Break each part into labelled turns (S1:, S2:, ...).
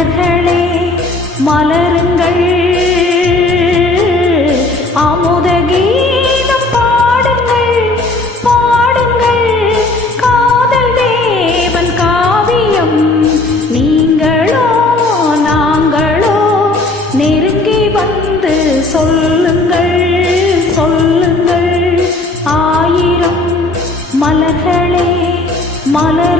S1: மலர்களே மலருங்கள். அமுத கீதம் பாடுங்கள் பாடுங்கள். காதல் தேவன் காவியம். நீங்களோ நாங்களோ நெருங்கி வந்து சொல்லுங்கள் சொல்லுங்கள். ஆயிரம் மலர்களே
S2: மலர்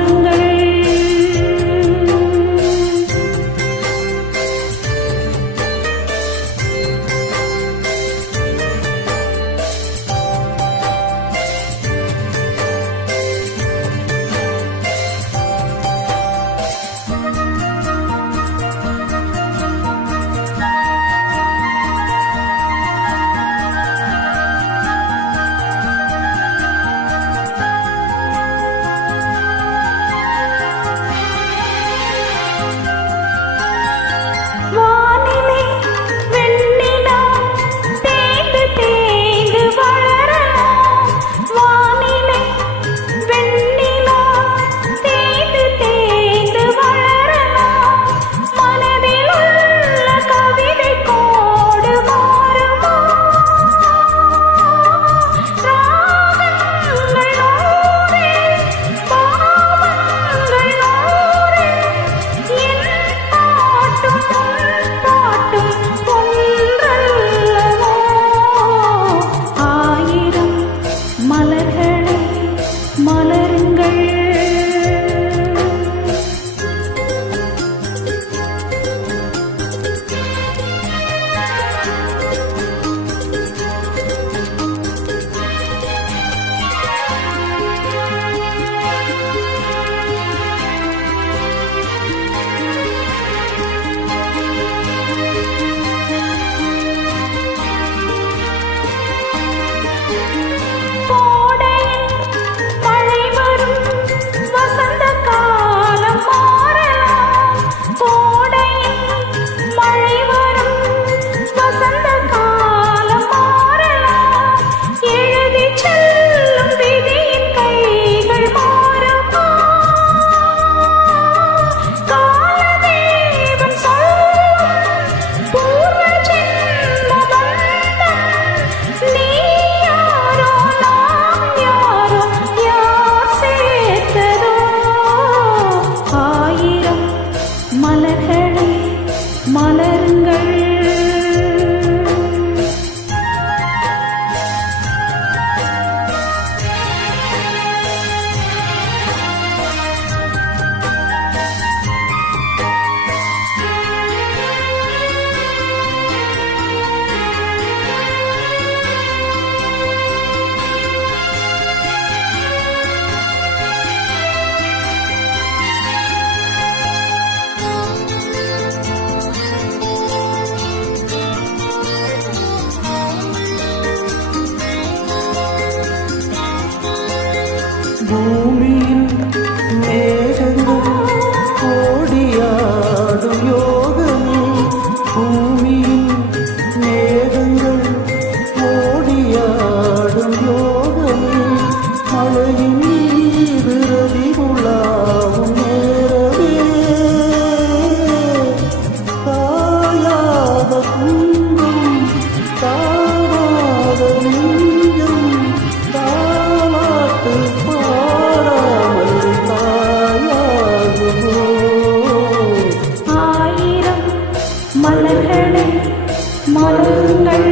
S1: on a for me. like